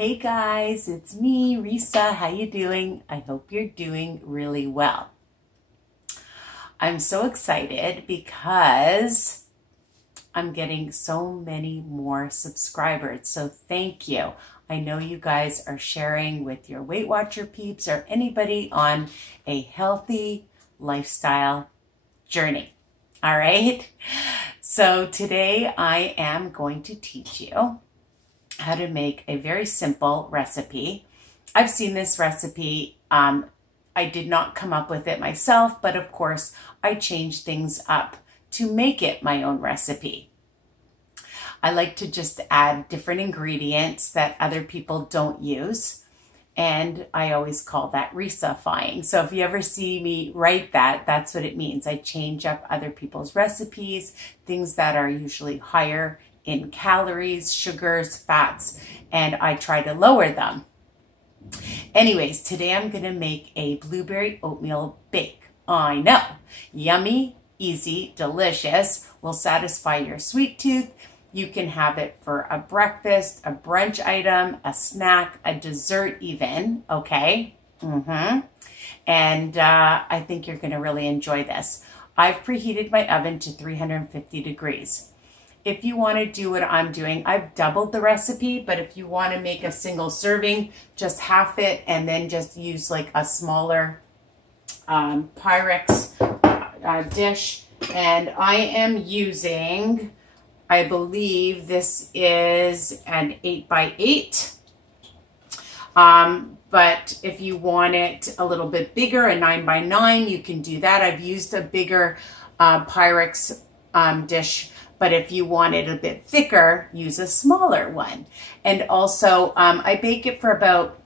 Hey guys, it's me, Risa. How you doing? I hope you're doing really well. I'm so excited because I'm getting so many more subscribers. So thank you. I know you guys are sharing with your Weight Watcher peeps or anybody on a healthy lifestyle journey. All right. So today I am going to teach you how to make a very simple recipe. I've seen this recipe. I did not come up with it myself, but of course I changed things up to make it my own recipe. I like to just add different ingredients that other people don't use. And I always call that Risa-fying. So if you ever see me write that, that's what it means. I change up other people's recipes, things that are usually higher in calories, sugars, fats, and I try to lower them. Anyways, today I'm going to make a blueberry oatmeal bake. I know, yummy, easy, delicious, will satisfy your sweet tooth. You can have it for a breakfast, a brunch item, a snack, a dessert even, okay? And I think you're going to really enjoy this. I've preheated my oven to 350 degrees. If you want to do what I'm doing, I've doubled the recipe, but if you want to make a single serving, just half it and then just use like a smaller PYREX dish. And I am using, I believe this is an 8x8. But if you want it a little bit bigger, a 9x9, you can do that. I've used a bigger PYREX dish. But if you want it a bit thicker, use a smaller one. And also, I bake it for about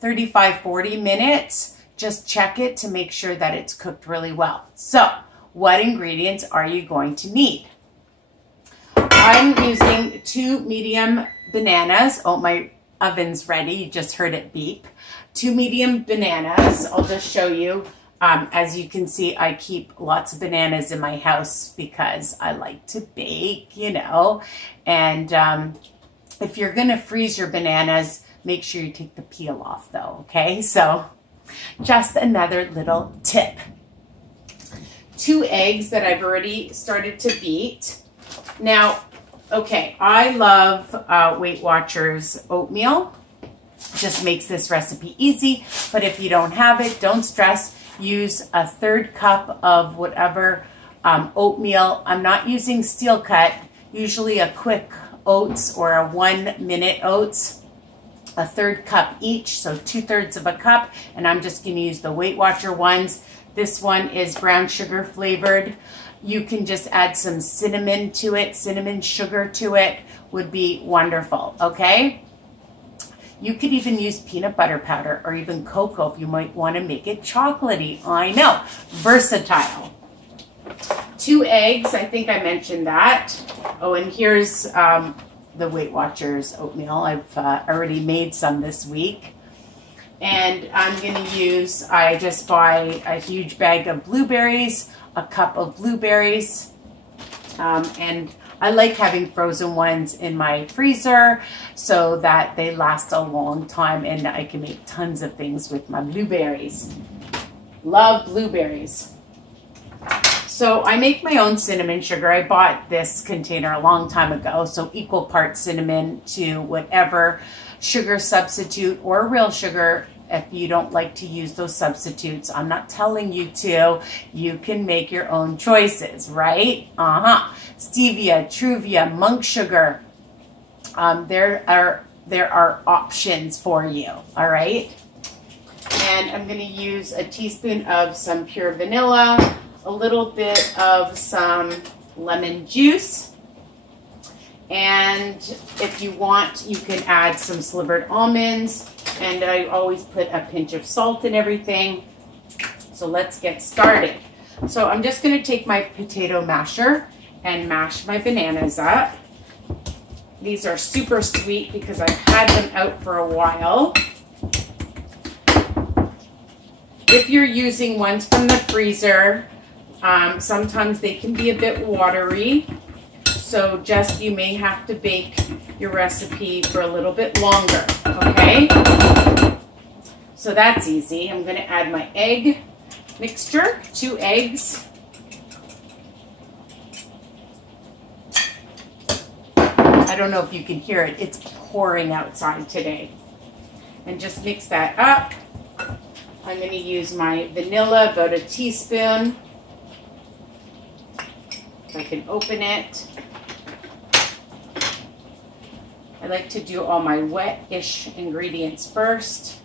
35-40 minutes. Just check it to make sure that it's cooked really well. So, what ingredients are you going to need? I'm using 2 medium bananas. Oh, my oven's ready. You just heard it beep. 2 medium bananas. I'll just show you. As you can see, I keep lots of bananas in my house because I like to bake, you know. And if you're going to freeze your bananas, make sure you take the peel off though, okay? So just another little tip. 2 eggs that I've already started to beat. Now, okay, I love Weight Watchers oatmeal. Just makes this recipe easy, but if you don't have it, don't stress. Use a 1/3 cup of whatever oatmeal. I'm not using steel cut, usually a quick oats or a 1-minute oats, a 1/3 cup each, so 2/3 of a cup, and I'm just going to use the Weight Watcher ones. This one is brown sugar flavored. You can just add some cinnamon to it, cinnamon sugar to it would be wonderful, okay? You could even use peanut butter powder or even cocoa if you might want to make it chocolatey. I know, versatile. 2 eggs, I think I mentioned that. Oh, and here's the Weight Watchers oatmeal. I've already made some this week. And I'm going to use, I just buy a huge bag of blueberries, a cup of blueberries, and I like having frozen ones in my freezer so that they last a long time and I can make tons of things with my blueberries. Love blueberries. So I make my own cinnamon sugar. I bought this container a long time ago, so equal parts cinnamon to whatever sugar substitute or real sugar. If you don't like to use those substitutes, I'm not telling you to. You can make your own choices, right? Stevia, Truvia, monk sugar. There are options for you, all right? And I'm going to use a teaspoon of some pure vanilla, a little bit of some lemon juice. And if you want, you can add some slivered almonds. And I always put a pinch of salt in everything. So let's get started. So I'm just going to take my potato masher and mash my bananas up. These are super sweet because I've had them out for a while. If you're using ones from the freezer, sometimes they can be a bit watery. So just, you may have to bake your recipe for a little bit longer. Okay, so that's easy. I'm going to add my egg mixture, 2 eggs. I don't know if you can hear it. It's pouring outside today. And just mix that up. I'm going to use my vanilla, about a teaspoon. If I can open it. I like to do all my wet-ish ingredients first.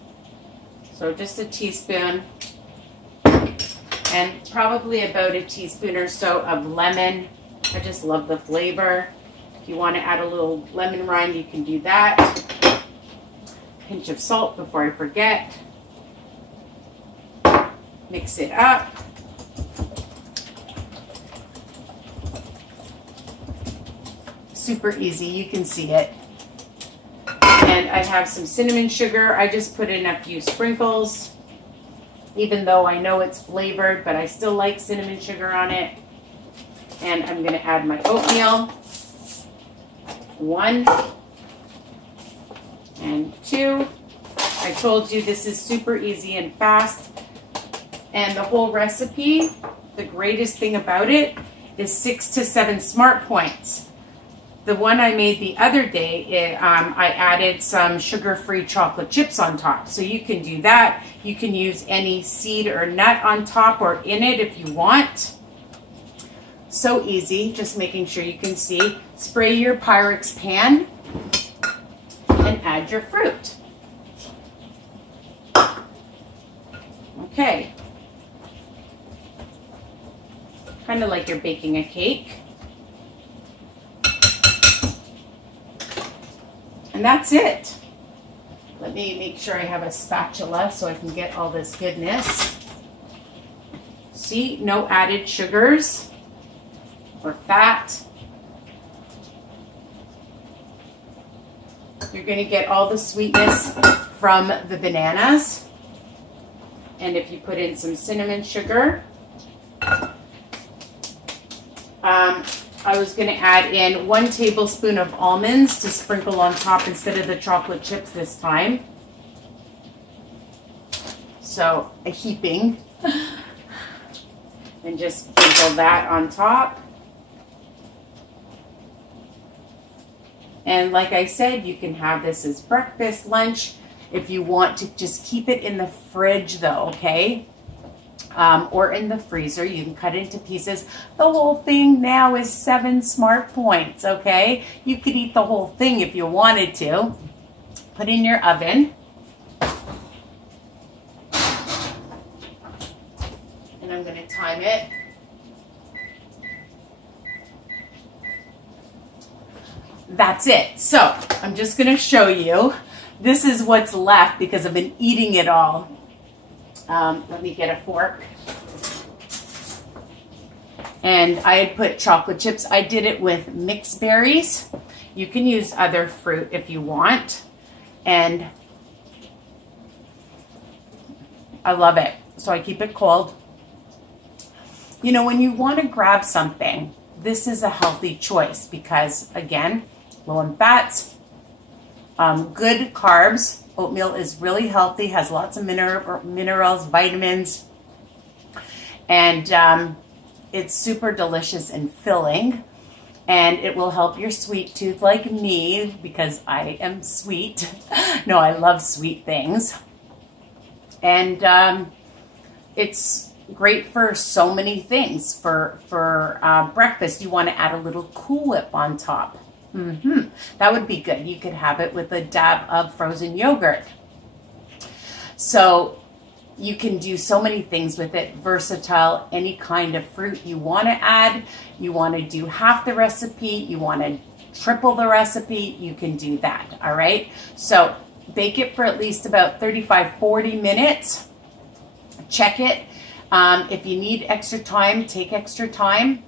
So just a teaspoon. And probably about a teaspoon or so of lemon. I just love the flavor. If you want to add a little lemon rind, you can do that. Pinch of salt before I forget. Mix it up. Super easy, you can see it. And I have some cinnamon sugar. I just put in a few sprinkles, even though I know it's flavored, but I still like cinnamon sugar on it. And I'm going to add my oatmeal. 1 and 2. I told you this is super easy and fast. And the whole recipe, the greatest thing about it is 6 to 7 smart points. The one I made the other day, I added some sugar-free chocolate chips on top. So you can do that. You can use any seed or nut on top or in it if you want. So easy, just making sure you can see. Spray your PYREX pan and add your fruit. Okay. Kind of like you're baking a cake. And that's it. Let me make sure I have a spatula so I can get all this goodness. See, no added sugars or fat. You're going to get all the sweetness from the bananas. And if you put in some cinnamon sugar, I was going to add in 1 tablespoon of almonds to sprinkle on top instead of the chocolate chips this time. So a heaping. And just sprinkle that on top. And like I said, you can have this as breakfast, lunch. If you want to just keep it in the fridge though, okay? Or in the freezer, you can cut it into pieces. The whole thing now is 7 smart points, okay? You could eat the whole thing if you wanted to. Put in your oven. And I'm going to time it. That's it. So I'm just going to show you. This is what's left because I've been eating it all. Let me get a fork. And I had put chocolate chips. I did it with mixed berries. You can use other fruit if you want. And I love it. So I keep it cold. You know, when you want to grab something, this is a healthy choice because, again, low in fats, good carbs. Oatmeal is really healthy, has lots of minerals, vitamins, and it's super delicious and filling, and it will help your sweet tooth like me because I am sweet. No, I love sweet things. And it's great for so many things. For breakfast, you want to add a little Cool Whip on top. That would be good. You could have it with a dab of frozen yogurt. So you can do so many things with it. Versatile, any kind of fruit you want to add. You want to do half the recipe. You want to triple the recipe. You can do that. All right. So bake it for at least about 35-40 minutes. Check it. If you need extra time, take extra time,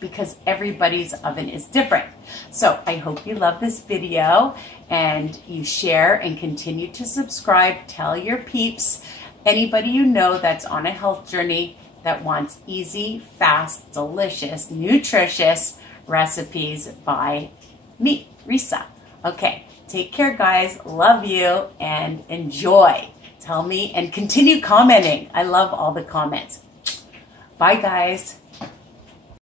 because everybody's oven is different. So I hope you love this video and you share and continue to subscribe. Tell your peeps, anybody you know that's on a health journey that wants easy, fast, delicious, nutritious recipes by me, Risa. Okay, Take care, guys. Love you and enjoy. Tell me and continue commenting. I love all the comments. Bye, guys.